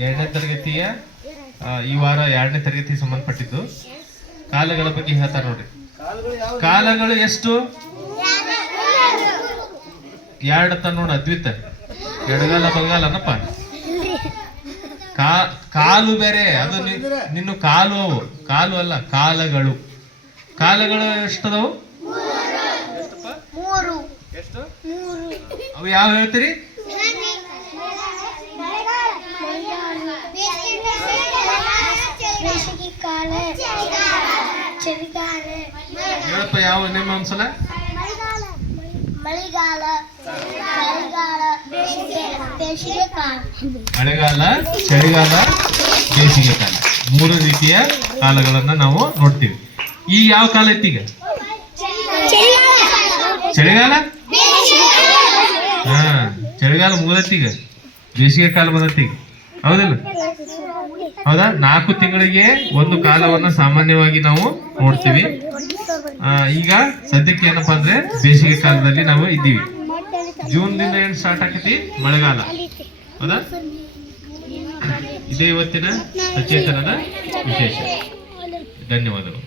2ನೇ ತರಗತಿಯ ಈ ವಾರ 2ನೇ ತರಗತಿಗೆ ಸಂಬಂಧಪಟ್ಟಿದ್ದು ಕಾಲಗಳ ಬಗ್ಗೆ ಹೇಳ್ತಾರೆ ನೋಡ್ರಿ. ಕಾಲಗಳು ಎಷ್ಟು? 2 ಅಂತ ನೋಡ ಅದ್ವಿತ. ಎಡಗಾಲ ಬಲಗಾಲನಪ್ಪ. ಕಾಲು ಬೇರೆ, ಅದು ನಿನ್ನ ಕಾಲು, ಅವು ಕಾಲು ಅಲ್ಲ, ಕಾಲಗಳು. ಕಾಲಗಳು ಎಷ್ಟದವು? ಎಷ್ಟು? ಅವು ಯಾವ ಹೇಳ್ತೀರಿ? ಹೇಳಪ್ಪ ಯಾವ ನಿಮ್ಮ ಒಂದ್ಸಲ. ಮಳೆಗಾಲ, ಚಳಿಗಾಲ, ಬೇಸಿಗೆ ಕಾಲ. 3 ರೀತಿಯ ಕಾಲಗಳನ್ನ ನಾವು ನೋಡ್ತೀವಿ. ಈಗ ಯಾವ ಕಾಲ ಐತಿ? ಈಗ ಚಳಿಗಾಲ. ಚಳಿಗಾಲ ಮುಗಿದೈತಿ, ಈಗ ಬೇಸಿಗೆ ಕಾಲ ಬಂದೈತಿ. ಈಗ ಹೌದಿಲ್ಲ? ಹೌದಾ? 4 ತಿಂಗಳಿಗೆ ಒಂದು ಕಾಲವನ್ನ ಸಾಮಾನ್ಯವಾಗಿ ನಾವು ನೋಡ್ತೀವಿ. ಈಗ ಸದ್ಯಕ್ಕೆ ಏನಪ್ಪಾ ಅಂದ್ರೆ ಬೇಸಿಗೆ ಕಾಲದಲ್ಲಿ ನಾವು ಇದ್ದೀವಿ. ಜೂನ್ದಿಂದ ಏನ್ ಸ್ಟಾರ್ಟ್ ಆಕತಿ? ಮಳೆಗಾಲ. ಹೌದಾ? ಇದೇ ಇವತ್ತಿನ ಸಚೇತನದ ವಿಶೇಷ. ಧನ್ಯವಾದಗಳು.